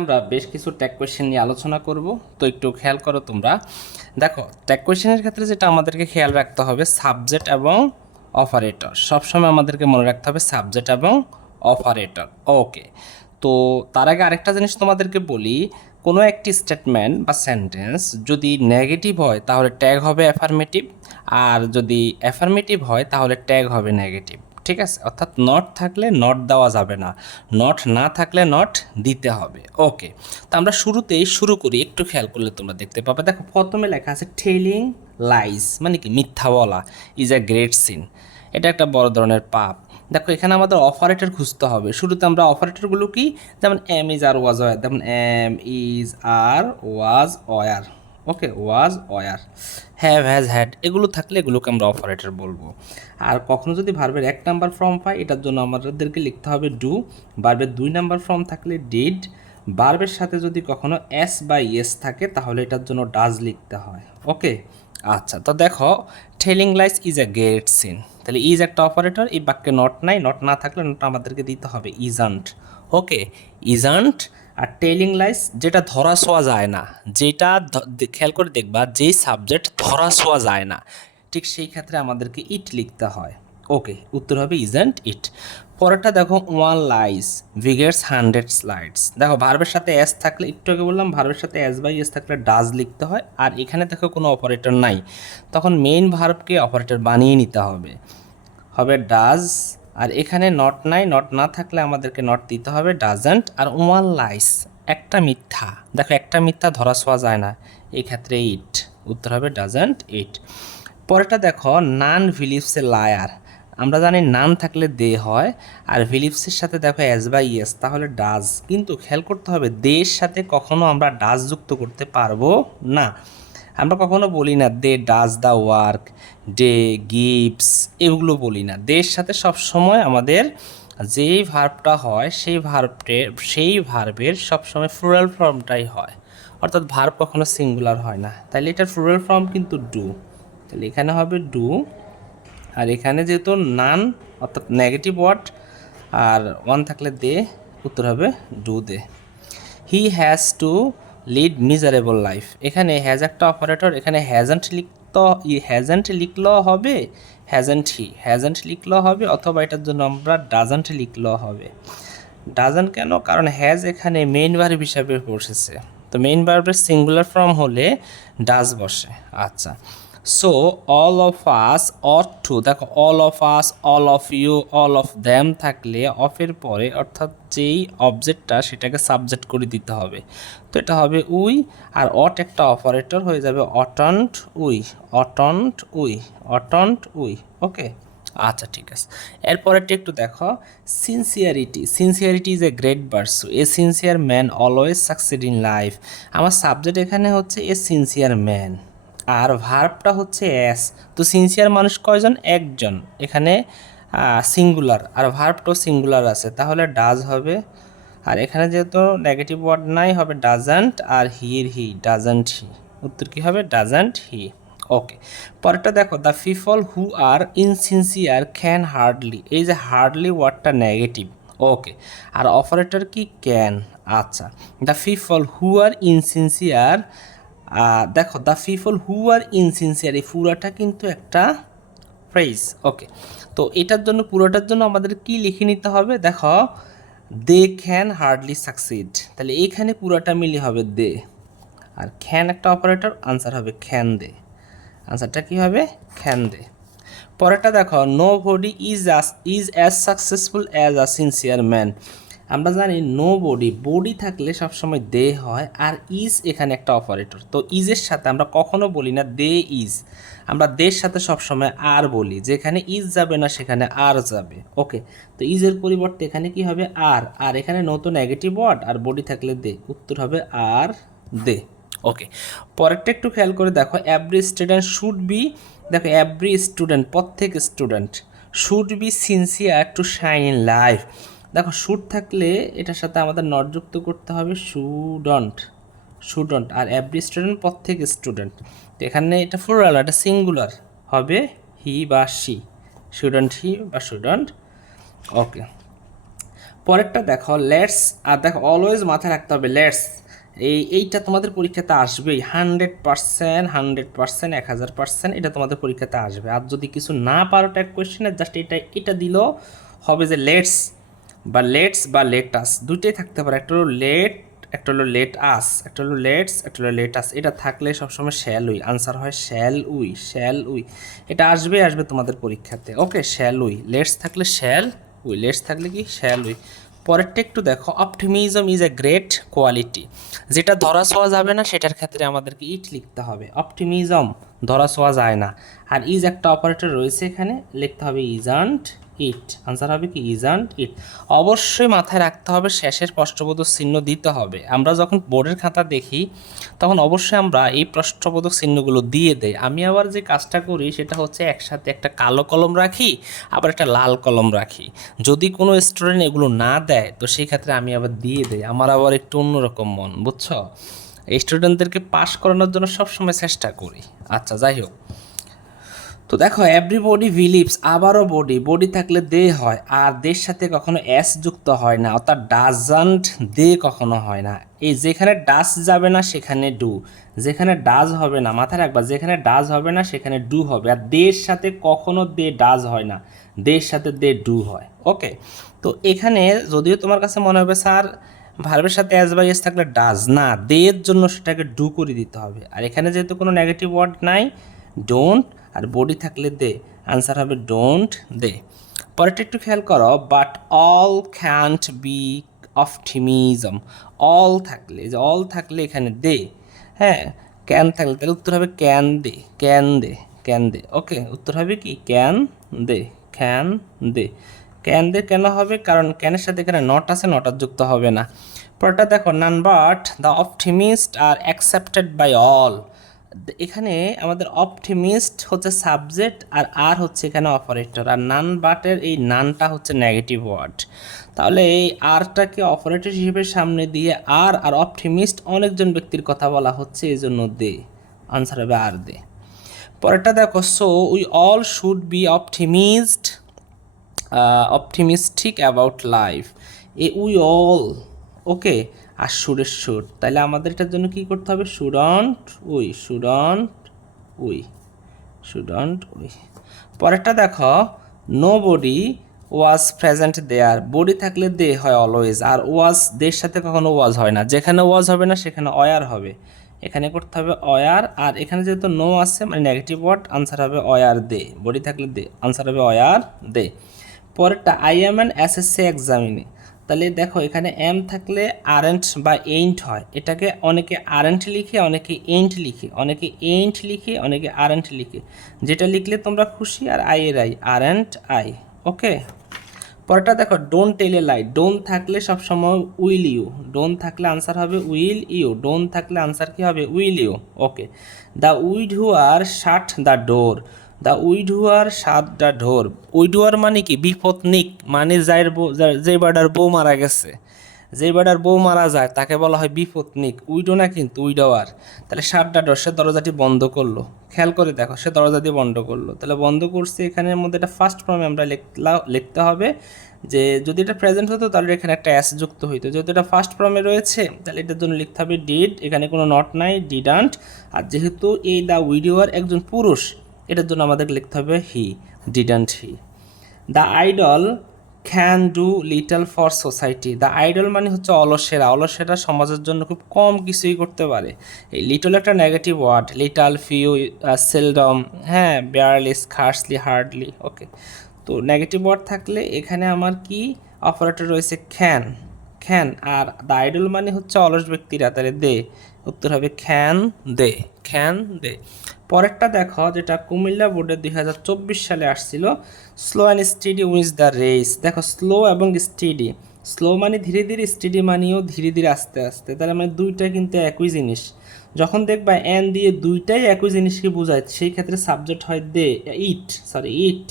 আমরা বেশ কিছু ট্যাগ কোয়েশ্চেন নিয়ে আলোচনা করব। তো একটু খেয়াল করো তোমরা। দেখো ট্যাগ কোয়েশ্চেনের ক্ষেত্রে যেটা আমাদেরকে খেয়াল রাখতে হবে সাবজেক্ট এবং অপারেটর সবসময় আমাদেরকে মনে রাখতে হবে সাবজেক্ট এবং অপারেটর ওকে তো তার আগে আরেকটা জিনিস তোমাদেরকে বলি, কোনো একটি স্টেটমেন্ট বা সেন্টেন্স যদি নেগেটিভ হয়, তাহলে ট্যাগ হবে অ্যাফার্মেটিভ আর যদি অ্যাফার্মেটিভ হয়, তাহলে ট্যাগ হবে নেগেটিভ ঠিক আছে? অর্থাৎ নট থাকলে নট দেওয়া যাবে না। নট না থাকলে নট দিতে হবে। ওকে তো আমরা শুরুতেই শুরু করি। একটু খেয়াল করলে তোমরা দেখতে পাবে। দেখো, প্রথমে লেখা আছে টেলিং লাইস মানে কি? মিথ্যা বলা ইজ আ গ্রেট সিন এটা একটা বড় ধরনের পাপ। দেখো, এখানে আমাদের অপারেটর খুঁজতে হবে। শুরুতে আমরা অপারেটরগুলো কি? যেমন am is are was were যেমন am is are was were okay was were have has had এগুলো থাকলে এগুলোকে আমরা অপারেটর বলব। আর কখনো যদি ভার্বের এক নাম্বার ফর্ম পাই, এটার জন্য আমাদেরকে লিখতে হবে ডু ভার্বের দুই নাম্বার ফর্ম থাকলে ডিড ভার্বের সাথে যদি কখনো এস বা ইয়েস থাকে, তাহলে এটার জন্য ডাজ লিখতে হয়। ওকে আচ্ছা তো দেখো telling lies is a great sin তাহলে ইজ একটা অপারেটর এই বাক্যে নট নাই। নট না থাকলে নট আমাদেরকে দিতে হবে ইজান্ট ওকে ইজান্ট আর টেলিং লাইস যেটা ধরা ছোঁয়া যায় না, যেটা খেয়াল করে দেখবা যেই সাবজেক্ট ধরা ছোঁয়া যায় না, ঠিক সেই ক্ষেত্রে আমাদেরকে ইট লিখতে হয়। ওকে উত্তর হবে ইজেন্ট ইট পরেরটা দেখো one lies begets hundred lies দেখো ভার্বের সাথে এস থাকলে, একটু আগে বললাম ভার্বের সাথে এস বাই এস থাকলে ডাজ লিখতে হয়, আর এখানে দেখো কোনো অপারেটর নাই। তখন মেইন ভার্বকে অপারেটর বানিয়ে নিতে হবে। হবে ডাজ আর এখানে নট নাই নট না থাকলে আমাদেরকে নট দিতে হবে ডাজেন্ট আর ওয়ান লাইস একটা মিথ্যা। দেখো, একটা মিথ্যা ধরা ছোঁয়া যায় না। এই ক্ষেত্রে ইট উত্তর হবে ডাজেন্ট ইট পরেরটা দেখো নান ভিলিভস এ লায়ার আমরা জানি নান থাকলে দে হয়, আর ভিলিভসের সাথে দেখো এস বাই ইয়েস তাহলে ডাজ কিন্তু খেয়াল করতে হবে দের সাথে কখনো আমরা ডাজ যুক্ত করতে পারব না। আমরা কখনো বলি না they does the work they gives এগুলো বলি না। দের সাথে সব সময় আমাদের যেই ভার্বটা হয়, সেই ভার্বটের সেই ভার্বের সবসময় ফ্লুরাল ফর্মটাই হয়। অর্থাৎ ভার্ব কখনো সিঙ্গুলার হয় না। তাহলে এটার ফ্লুরাল ফর্ম কিন্তু ডু তাহলে এখানে হবে ডু আর এখানে যেহেতু নান অর্থাৎ নেগেটিভ ওয়ার্ড আর ওয়ান থাকলে দে উত্তর হবে do they he has to lead miserable life এখানে হ্যাজ একটা অপারেটর এখানে হ্যাজেন্ট ই হ্যাজেন্ট লিখলেও হবে হ্যাজেন্ট হি হ্যাজেন্ট লিখলেও হবে অথবা এটার জন্য আমরা ডাজেন্ট লিখলেও হবে। ডাজেন্ট কেন? কারণ হ্যাজ এখানে মেইন ভার্ব হিসাবে বসেছে। তো মেইন ভার্বের সিঙ্গুলার ফর্ম হলে ডাজ বসে। আচ্ছা। So all of us or to দেখো all of us all of you all of them থাকলে অফের পরে, অর্থাৎ যেই অবজেক্টটা সেটাকে সাবজেক্ট করে দিতে হবে। তো এটা হবে উই, আর অট একটা অপারেটর হয়ে যাবে oughtn't we oughtn't we oughtn't we okay আচ্ছা ঠিক আছে। এরপরেরটা একটু দেখো। Sincerity sincerity is a great virtue a sincere man always succeed in life আমার সাবজেক্ট এখানে হচ্ছে এ সিনসিয়ার ম্যান আর ভার্বটা হচ্ছে অ্যাস তো সিনসিয়ার মানুষ কয়জন? একজন। এখানে সিঙ্গুলার আর ভার্বটাও সিঙ্গুলার আছে। তাহলে ডাজ হবে। আর এখানে যেহেতু নেগেটিভ ওয়ার্ড নাই, হবে doesn't R হির he doesn't he উত্তর কী হবে? ডাজেন্ট হি ওকে পরেরটা দেখো the people who are insincere can hardly এই যে হার্ডলি ওয়ার্ডটা নেগেটিভ ওকে আর অপারেটর কি? ক্যান আচ্ছা। The people who are insincere দেখো দ্য পিপল হু আর ইনসিনসিয়ার এই পুরাটা কিন্তু একটা ফ্রেজ ওকে তো এটার জন্য, পুরোটার জন্য আমাদের কি লিখে নিতে হবে? দেখো দে ক্যান হার্ডলি সাকসিড তাহলে এইখানে পুরোটা মিলে হবে দে আর খ্যান একটা অপারেটর আনসার হবে খ্যান দে আনসারটা কী হবে? খ্যান দে পরেরটা দেখো no body is us is as successful as a sincere man আমরা জানি নো বডি বডি থাকলে সবসময় দে হয় আর ইজ এখানে একটা অপারেটর তো ইজের সাথে আমরা কখনো বলি না দে ইজ আমরা দের সাথে সবসময় আর বলি, যেখানে ইজ যাবে না সেখানে আর যাবে। ওকে তো ইজের পরিবর্তে এখানে কি হবে আর আর এখানে নতুন নেগেটিভ ওয়ার্ড আর বডি থাকলে দে, উত্তর হবে আর দে। ওকে পরেরটা একটু খেয়াল করে দেখো এভরি স্টুডেন্ট শুড বি দেখো এভরি স্টুডেন্ট প্রত্যেক student should be sincere to shine in life দেখো শুড থাকলে এটার সাথে আমাদের নট যুক্ত করতে হবে শুডন্ট শুডন্ট আর এভরি স্টুডেন্ট প্রত্যেক স্টুডেন্ট তো এখানে এটা ফুরাল এটা সিঙ্গুলার হবে হি বা সি শুডন্ট হি বা শুডন্ট ওকে পরেরটা দেখো লেটস আর দেখো অলওয়েজ মাথায় রাখতে হবে লেটস এই, এইটা তোমাদের পরীক্ষাতে আসবেই হান্ড্রেড পার্সেন্ট হান্ড্রেড পার্সেন্ট এক হাজার পার্সেন্ট এটা তোমাদের পরীক্ষাতে আসবে। আর যদি কিছু না পারো ট্যাগ কোয়েশ্চেনে জাস্ট এটা এটা দিলেও হবে যে লেটস বা লেটস বা লেটাস দুইটাই থাকতে পারে। একটা হলো লেট একটা হলো লেট আস একটা হলো লেটস একটা হলো লেটাস এটা থাকলে সবসময় শ্যাল উই আনসার হয় শ্যাল উই শ্যাল উই এটা আসবে আসবে তোমাদের পরীক্ষাতে। ওকে শ্যাল উই লেটস থাকলে শ্যাল উই লেটস থাকলে কি? শ্যাল উই পরেরটা একটু দেখো। Optimism is a great quality যেটা ধরা ছোঁয়া যাবে না, সেটার ক্ষেত্রে আমাদেরকে ইট লিখতে হবে। অপটিমিজম ধরা ছোঁয়া যায় না। আর ইজ একটা অপারেটর রয়েছে এখানে, লিখতে হবে ইজান্ট ইট আনসার হবে কি ইজান্ট ইট অবশ্যই মাথায় রাখতে হবে, শেষের প্রশ্নবোধক চিহ্ন দিতে হবে। আমরা যখন বোর্ডের খাতা দেখি, তখন অবশ্যই আমরা এই প্রশ্নবোধক চিহ্নগুলো দিয়ে দেই। আমি আবার যে কাজটা করি, সেটা হচ্ছে একসাথে একটা কালো কলম রাখি, আবার একটা লাল কলম রাখি। যদি কোনো স্টুডেন্ট এগুলো না দেয়, তো সেই ক্ষেত্রে আমি আবার দিয়ে দেই। আমার আবার একটু অন্যরকম মন, বুঝছ? স্টুডেন্টদেরকে পাশ করানোর জন্য সবসময় চেষ্টা করি। আচ্ছা যাই হোক। তো দেখো এভরিবডি বিলিভস আবারও বডি বডি থাকলে দে হয়, আর দের সাথে কখনো এস যুক্ত হয় না, অর্থাৎ ডাজান্ট দে কখনো হয় না। এই যেখানে ডাস যাবে না, সেখানে ডু যেখানে ডাজ হবে না, মাথায় রাখবা, যেখানে ডাজ হবে না, সেখানে ডু হবে, আর দের সাথে কখনো দে ডাজ হয় না দের সাথে দে ডু হয় ওকে তো এখানে যদিও তোমার কাছে মনে হবে, স্যার ভার্বের সাথে অ্যাজ বাই এস থাকলে ডাজ না দের জন্য সেটাকে ডু করে দিতে হবে। আর এখানে যেহেতু কোনো নেগেটিভ ওয়ার্ড নাই ডোন্ট আর বডি থাকলে দে আনসার হবে ডোন্ট দে পরেরটা একটু খেয়াল করো but all can't be optimism all থাকলে, যে অল থাকলে এখানে দে হ্যাঁ ক্যান থাকলে, তাহলে উত্তর হবে can they can they can they okay, উত্তর হবে কি? Can they can they can they কেন হবে? কারণ ক্যানের সাথে এখানে নট আছে নটার যুক্ত হবে না। পরেরটা দেখো none but the optimist are accepted by all এখানে আমাদের অপটিমিস্ট হচ্ছে সাবজেক্ট আর আর হচ্ছে এখানে অপারেটর আর নান বাটের এই নানটা হচ্ছে নেগেটিভ ওয়ার্ড তাহলে এই আরটাকে অপারেটর হিসেবে সামনে দিয়ে আর আর অপটিমিস্ট অনেকজন ব্যক্তির কথা বলা হচ্ছে এই জন্য দে আনসার হবে আর দে। পরেরটা দেখো so we all should be optimist optimistic about life a we all okay, আর সুরের সুর। তাহলে আমাদের এটার জন্য কি করতে হবে? Shouldn't we shouldn't we shouldn't we. পরেরটা দেখো no body was present there body থাকলে দে হয় অলওয়েজ আর ওয়াজ দের সাথে কখনো ওয়াজ হয় না। যেখানে ওয়াজ হবে না, সেখানে অয়ার হবে। এখানে করতে হবে অয়ার আর এখানে যেহেতু নো আছে মানে নেগেটিভ ওয়ার্ড আনসার হবে অয়ার দে বডি থাকলে দে আনসার হবে অয়ার দে পরেরটা I am an SSC examinee তাহলে দেখো এখানে এম থাকলে আরেন্ট বা এইন্ট হয়। এটাকে অনেকে আরেন্ট লিখে, অনেকে এইন্ট লিখে, অনেকে এইন্ট লিখে, অনেকে আরেন্ট লিখে। যেটা লিখলে তোমরা খুশি আর আই এর আই আরেন্ট আই ওকে পরেরটা দেখো ডোন্ট টেল লাই ডোন্ট থাকলে সবসময় উইল ইউ ডোন্ট থাকলে আনসার হবে উইল ইউ ডোন্ট থাকলে আনসার কি হবে? Will you okay the widow who are shut the door the widower shut the door. উইডুয়ার মানে কি? বিপত্নিক মানে যার যে বাডার বউ মারা গেছে। যে বাডার বউ মারা যায়, তাকে বলা হয় বিপত্নিক। উইডো না কিন্তু উইডোয়ার। তাহলে সাতটা ডোর সে দরজাটি বন্ধ করল। খেয়াল করে দেখো, সে দরজা দিয়ে বন্ধ করল। তাহলে বন্ধ করছে, এখানের মধ্যে এটা ফার্স্ট ফর্মে আমরা লিখতে হবে যে, যদি এটা প্রেজেন্ট হতো, তাহলে এখানে একটা অ্যাস যুক্ত হইতো। যেহেতু এটা ফার্স্ট ফর্মে রয়েছে, তাহলে এটার জন্য লিখতে হবে ডিড এখানে কোনো নট নাই ডিডান্ট আর যেহেতু এই দ্য উইডিওয়ার একজন পুরুষ এটার জন্য আমাদের লিখতে হবে he didn't he the idle can do little for society the idle মানে হচ্ছে অলসেরা। অলসেরা সমাজের জন্য খুব কম কিছুই করতে পারে। এই লিটল একটা negative word little few seldom হ্যাঁ বেয়ারলি স্কার্সলি হার্ডলি ওকে তো নেগেটিভ ওয়ার্ড থাকলে এখানে আমার কি অপারেটর রয়েছে? খ্যান খ্যান আর দ্য আইডল মানে হচ্ছে অলস ব্যক্তিরা, তাহলে দে। উত্তর হবে খ্যান দে। খ্যান দে। পরেরটা দেখো, যেটা কুমিল্লা বোর্ডে দুই হাজার চব্বিশ সালে আসছিল slow and steady wins the race দেখো স্লো এবং স্টেডি স্লো মানে ধীরে ধীরে স্টেডি মানেও ধীরে ধীরে, আস্তে আস্তে। তাহলে মানে দুইটা কিন্তু একই জিনিস। যখন দেখবা এন দিয়ে দুইটাই একই জিনিসকে বোঝায়, সেই ক্ষেত্রে সাবজেক্ট হয় দে ইট সরি ইট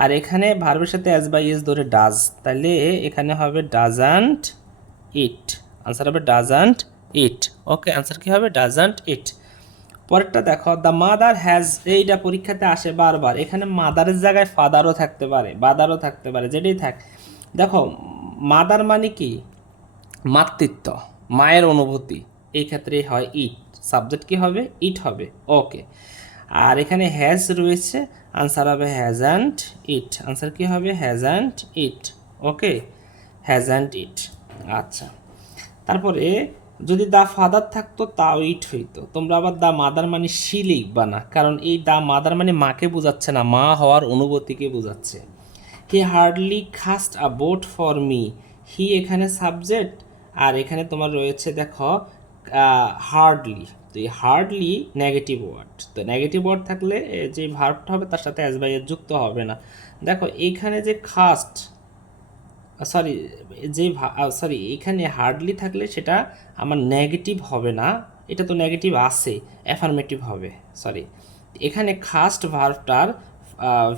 আর এখানে ভার্বের সাথে অ্যাজ বাই এস ধরে ডাজ তাহলে এখানে হবে ডাজান্ট ইট আনসার হবে ডাজান্ট ইট ওকে আনসার কি হবে? ডাজান্ট ইট পরেরটা দেখো দ্য মাদার হ্যাজ এইটা পরীক্ষাতে আসে বারবার। এখানে মাদারের জায়গায় ফাদারও থাকতে পারে বাদারও থাকতে পারে, যেটাই থাক। দেখো মাদার মানে কি? মাতৃত্ব, মায়ের অনুভূতি। এই ক্ষেত্রে হয় ইট সাবজেক্ট কি হবে? ইট হবে। ওকে আর এখানে হ্যাজ রয়েছে। আনসার হবে হ্যাজ অ্যান্ড ইট আনসার কি হবে? Has and it okay has and it আচ্ছা। তারপরে যদি দা ফাদার থাকতো, তাও ইট হইতো। তোমরা আবার দা মাদার মানে সি লিখবা না, কারণ এই দা মাদার মানে মাকে বোঝাচ্ছে না, মা হওয়ার অনুভূতিকে বোঝাচ্ছে। He hardly cast a vote for me. He এখানে সাবজেক্ট, আর এখানে তোমার রয়েছে দেখো হার্ডলি। তো এই হার্ডলি নেগেটিভ ওয়ার্ড। তো নেগেটিভ ওয়ার্ড থাকলে যে ভার্বটা হবে, তার সাথে অ্যাজ যুক্ত হবে না। দেখো এইখানে যে খাস্ট সরি যে সরি এখানে হার্ডলি থাকলে সেটা আমার নেগেটিভ হবে না। এটা তো নেগেটিভ আছে অ্যাফার্মেটিভ হবে সরি এখানে খাস্ট ভার্ভটার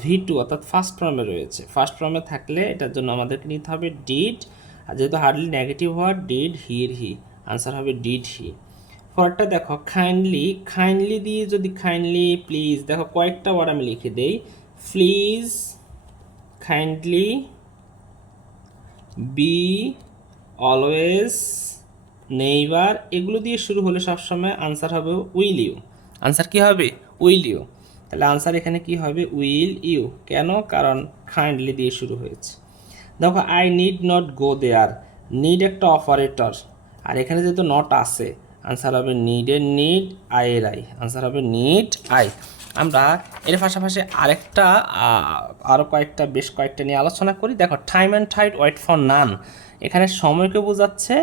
ভি টু অর্থাৎ ফার্স্ট ফর্মে রয়েছে। ফার্স্ট ফর্মে থাকলে এটার জন্য আমাদেরকে নিতে হবে ডিড আর যেহেতু হার্ডলি নেগেটিভ ওয়ার্ড ডিড হির হি আনসার হবে ডিড হি পরেরটা দেখো কাইন্ডলি কাইন্ডলি দিয়ে যদি কাইন্ডলি প্লিজ দেখো কয়েকটা ওয়ার্ড আমি লিখে দেই। Please kindly be always neither এগুলো দিয়ে শুরু হলে সবসময় আনসার হবে উইল ইউ আনসার কি হবে? উইল ইউ তাহলে আনসার এখানে কি হবে? উইল ইউ কেন? কারণ কাইন্ডলি দিয়ে শুরু হয়েছে। দেখো I need not go there need একটা অপারেটর আর এখানে যেহেতু নট আছে আনসার হবে নিড নিডের নিড আই এর আই আনসার হবে নিড আই আমরা এর পাশাপাশি আরেকটা আরও কয়েকটা, বেশ কয়েকটা নিয়ে আলোচনা করি। দেখো time and tide wait for none এখানে সময়কে বোঝাচ্ছে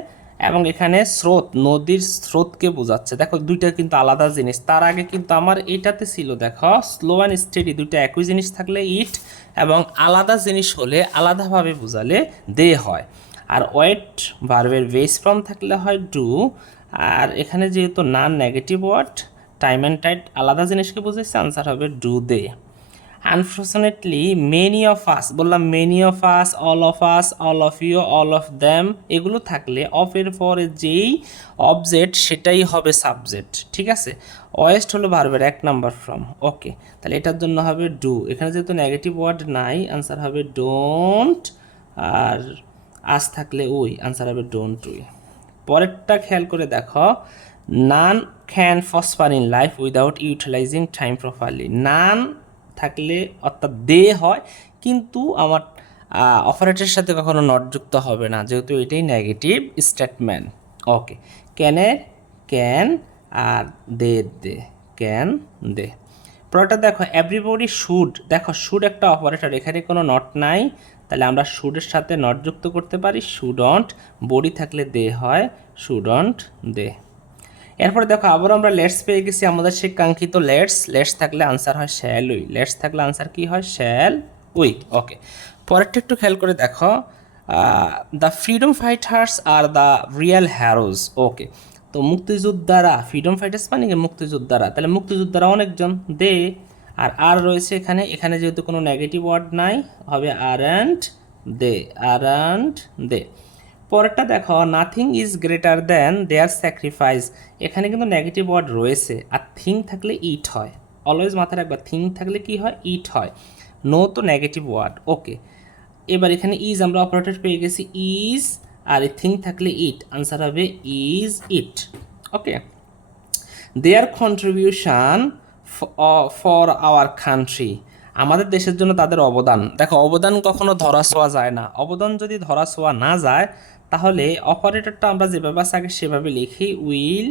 এবং এখানে স্রোত, নদীর স্রোতকে বোঝাচ্ছে। দেখো, দুইটা কিন্তু আলাদা জিনিস। তার আগে কিন্তু আমার এটাতে ছিল, দেখো স্লো অ্যান্ড স্টেডি দুইটা একই জিনিস থাকলে ইট এবং আলাদা জিনিস হলে আলাদাভাবে বোঝালে দে হয়। আর ওয়েট ভার্বের বেস ফর্ম থাকলে হয় ডু আর এখানে যেহেতু none negative word time and tide আলাদা জিনিসকে বুঝেছে আনসার হবে do they unfortunately many of us বললাম many of us all of us all of you all of them এগুলো থাকলে অফের পরে যেই অবজেক্ট সেটাই হবে সাবজেক্ট ঠিক আছে? ওয়েস্ট হলো ভার্বের এক নাম্বার ফ্রম ওকে তাহলে এটার জন্য হবে ডু এখানে যেহেতু নেগেটিভ ওয়ার্ড নাই আনসার হবে ডোন্ট আর আস থাকলে ওই আনসার হবে ডোন্ট উই পরেরটা খেয়াল করে দেখো none can prosper in life without utilising time properly none থাকলে অর্থাৎ দে হয়, কিন্তু আমার অপারেটের সাথে কখনো নট যুক্ত হবে না, যেহেতু এটাই নেগেটিভ স্টেটমেন্ট ওকে ক্যানের ক্যান আর দে দে ক্যান দে। পরেরটা দেখো এভরিবডি শুড দেখো শুড একটা অপারেটর এখানে কোনো নট নাই, তাহলে আমরা শুডের সাথে নট যুক্ত করতে পারি শুডন্ট বডি থাকলে দে হয় শুডন্ট দে। এরপরে দেখো আবার আমরা লেটস পেয়ে গেছি আমাদের সেই কাঙ্ক্ষিত লেটস। লেটস থাকলে আনসার হয় শ্যাল উই লেটস থাকলে আনসার কি হয়? শ্যাল উই ওকে পরেরটা একটু খেয়াল করে দেখো। The freedom fighters are the real heroes okay তো মুক্তিযোদ্ধারা ফ্রিডম ফাইটার্স মানে কি মুক্তিযোদ্ধারা? তাহলে মুক্তিযোদ্ধারা অনেকজন দে আর আর রয়েছে এখানে। এখানে যেহেতু কোনো নেগেটিভ ওয়ার্ড নাই, হবে আর and they R and they পরেরটা দেখো nothing is greater than their sacrifice এখানে কিন্তু নেগেটিভ ওয়ার্ড রয়েছে, আর থিং থাকলে ইট হয়। অলওয়েজ মাথায় রাখবা থিং থাকলে কি হয়? ইট হয়। নো তো নেগেটিভ ওয়ার্ড ওকে এবার এখানে ইজ আমরা অপারেটর পেয়ে গেছি ইজ আর থিং থাকলে ইট আনসার হবে is it okay their contribution for our country আমাদের দেশের জন্য তাদের অবদান। দেখো, অবদান কখনো ধরা ছোঁয়া যায় না। অবদান যদি ধরা ছোঁয়া না যায় তাহলে অপারেটরটা আমরা যেভাবে আছে আগে সেভাবে লিখি উইল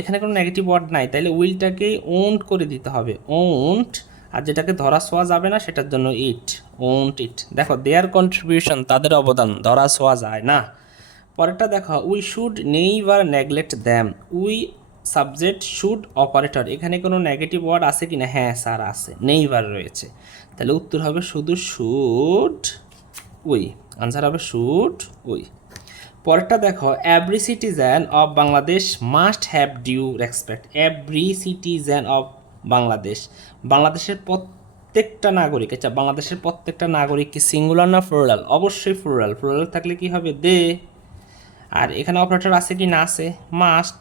এখানে কোনো নেগেটিভ ওয়ার্ড নাই। তাহলে উইলটাকে ওন্ট করে দিতে হবে। ওন্ট আর যেটাকে ধরা ছোঁয়া যাবে না, সেটার জন্য ইট ওন্ট ইট দেখো দেয়ার কন্ট্রিবিউশন তাদের অবদান, ধরা ছোঁয়া যায় না। পরেরটা দেখো we should neither neglect them we subject should operator এখানে কোনো নেগেটিভ ওয়ার্ড আছে কি না হ্যাঁ স্যার, আছে। নেইভার রয়েছে। তাহলে উত্তর হবে শুধু শুড উই আনসার হবে শুড উই পরেরটা দেখো every citizen of Bangladesh must have due respect every citizen of Bangladesh বাংলাদেশের প্রত্যেকটা নাগরিক আচ্ছা বাংলাদেশের প্রত্যেকটা নাগরিক কি সিঙ্গুলার না ফ্লোরাল অবশ্যই ফ্লোরাল ফ্লোরাল থাকলে কি হবে? দে। আর এখানে অপারেটর আছে কি? না আছে। মাস্ট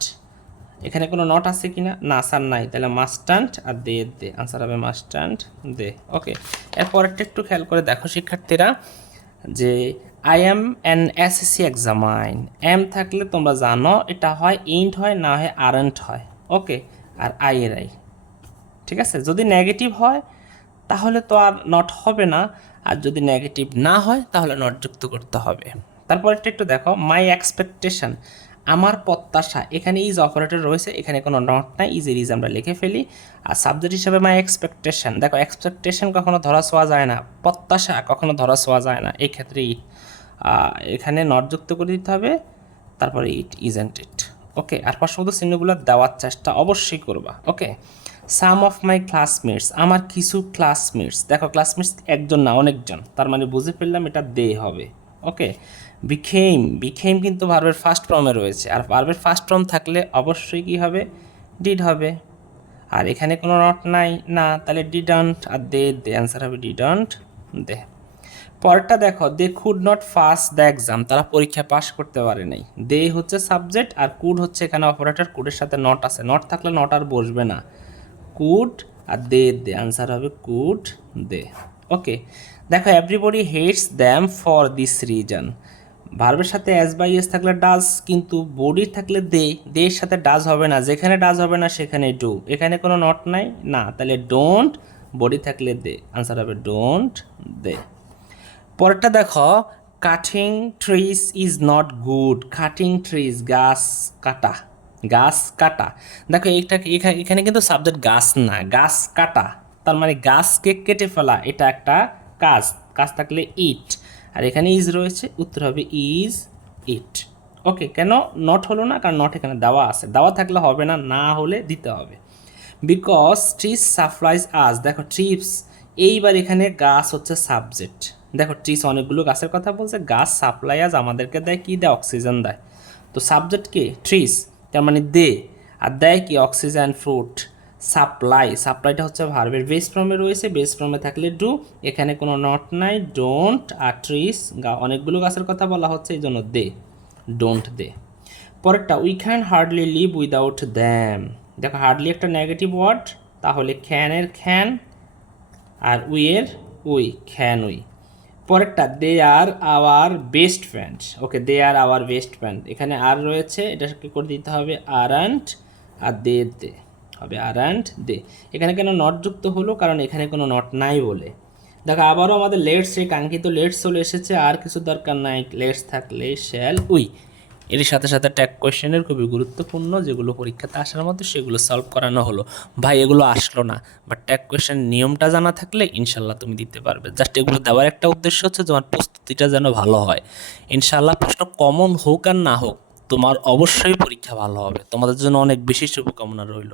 এখানে কোনো নট আছে কি না? না স্যার নাই। তাহলে মাস্টান্ট আর দে দে। আনসার হবে মাস্টান্ট দে। ওকে এরপরেরটা একটু খেয়াল করে দেখো, শিক্ষার্থীরা। যে I am an SSC examinee am থাকলে তোমরা জানো এটা হয় ইন্ট হয়, না হয় আরেন্ট হয়। ওকে আর আই এর আই ঠিক আছে? যদি নেগেটিভ হয়, তাহলে তো আর নট হবে না। আর যদি নেগেটিভ না হয়, তাহলে নট যুক্ত করতে হবে। তারপর একটা একটু দেখো মাই এক্সপেকটেশন আমার প্রত্যাশা, এখানে ইজ অপারেটর রয়েছে, এখানে কোনো নট নাই ইজ ইজ আমরা লিখে ফেলি। আর সাবজেক্ট হিসাবে মাই এক্সপেকটেশন দেখো এক্সপেকটেশন কখনো ধরা ছোঁয়া যায় না, প্রত্যাশা কখনো ধরা ছোঁয়া যায় না, এই ক্ষেত্রে ইট এখানে নট যুক্ত করে দিতে হবে, তারপরে ইট ইজেন্ট ইট ওকে আর পার্শ্ববর্তী চিহ্নগুলো দেওয়ার চেষ্টা অবশ্যই করবা ওকে সাম অফ মাই ক্লাসমেটস আমার কিছু ক্লাসমেটস দেখো ক্লাসমেটস একজন না, অনেকজন, তার মানে বুঝে ফেললাম এটা দে হবে ওকে বিখেম বিখেম কিন্তু ভার্বের ফার্স্ট ফর্মে রয়েছে। আর ভার্বের ফার্স্ট ফর্ম থাকলে অবশ্যই কি হবে? ডিড হবে। আর এখানে কোনো নট নাই, না, তাহলে ডিডন্ট আর দে দে অ্যান্সার হবে ডিডন্ট দে। পরেরটা দেখো they could not pass the exam তারা পরীক্ষা পাস করতে পারে নাই। দে হচ্ছে সাবজেক্ট আর কুড হচ্ছে এখানে অপারেটর কুডের সাথে নট আছে। নট থাকলে নট আর বসবে না। কুড আর দে দে আনসার হবে কুড দে। ওকে দেখো everybody hates them for this reason ভার্বের সাথে অ্যাজ বাই এস থাকলে ডাজ কিন্তু বডি থাকলে দে দের সাথে ডাজ হবে না। যেখানে ডাজ হবে না, সেখানে ডু এখানে কোনো নট নাই? না, তাহলে ডোন্ট বডি থাকলে দে আনসার হবে ডোন্ট দে পরেরটা দেখো cutting trees is not good cutting trees গাছ কাটা। গাছ কাটা। দেখো, এইটা এখা- এখানে কিন্তু সাবজেক্ট গাছ না। গাছ কাটা। তার মানে গাছকে কেটে ফেলা, এটা একটা কাজ। কাজ থাকলে ইট আর এখানে ইজ রয়েছে, উত্তর হবে ইজ ইট ওকে কেন নট হলো না? কারণ নট এখানে দেওয়া আছে। দেওয়া থাকলে হবে না না হলে দিতে হবে। বিকজ ট্রিস সাপ্লাইজ আস দেখো ট্রিপস এইবার এখানে গাছ হচ্ছে সাবজেক্ট দেখো ট্রিস অনেকগুলো গাছের কথা বলছে। গাছ সাপ্লাই আজ আমাদেরকে দেয় কি? দেয় অক্সিজেন দেয়। তো সাবজেক্ট কে? ট্রিস তার মানে দে। আর দেয় কি? অক্সিজেন ফ্রুট সাপ্লাই সাপ্লাইটা হচ্ছে ভার্বের বেস ফর্মে রয়েছে বেস ফর্মে থাকলে ডু এখানে কোনো নট নাই ডোন্ট আর ট্রিস অনেকগুলো গাছের কথা বলা হচ্ছে এই জন্য দে ডোন্ট দে। পরেরটা we can hardly live without them দেখো হার্ডলি একটা নেগেটিভ ওয়ার্ড তাহলে ক্যানের ক্যান আর উইয়ের উই ক্যান উই পরেরটা they are our best friend okay they are our best friend এখানে আর রয়েছে, এটাকে করে দিতে হবে? আর অ্যান্ড আর দে দে হবে আর অ্যান্ড দে এখানে কেন নট যুক্ত হলো? কারণ এখানে কোনো নট নাই বলে। দেখো, আবারও আমাদের লেটস সেই কাঙ্ক্ষিত লেটস চলে এসেছে। আর কিছু দরকার নাই। লেটস থাকলে শ্যাল উই এর সাথে সাথে ট্যাগ কোয়েশ্চেনের খুবই গুরুত্বপূর্ণ, যেগুলো পরীক্ষাতে আসার মতো সেগুলো সলভ করানো হলো। ভাই, এগুলো আসলো না। বাট ট্যাগ কোয়েশ্চেন নিয়মটা জানা থাকলে ইনশাল্লাহ তুমি দিতে পারবে। জাস্ট এগুলো দেওয়ার একটা উদ্দেশ্য হচ্ছে তোমার প্রস্তুতিটা যেন ভালো হয়। ইনশাল্লাহ প্রশ্ন কমন হোক আর না হোক, তোমার অবশ্যই পরীক্ষা ভালো হবে। তোমাদের জন্য অনেক বেশি শুভকামনা রইল।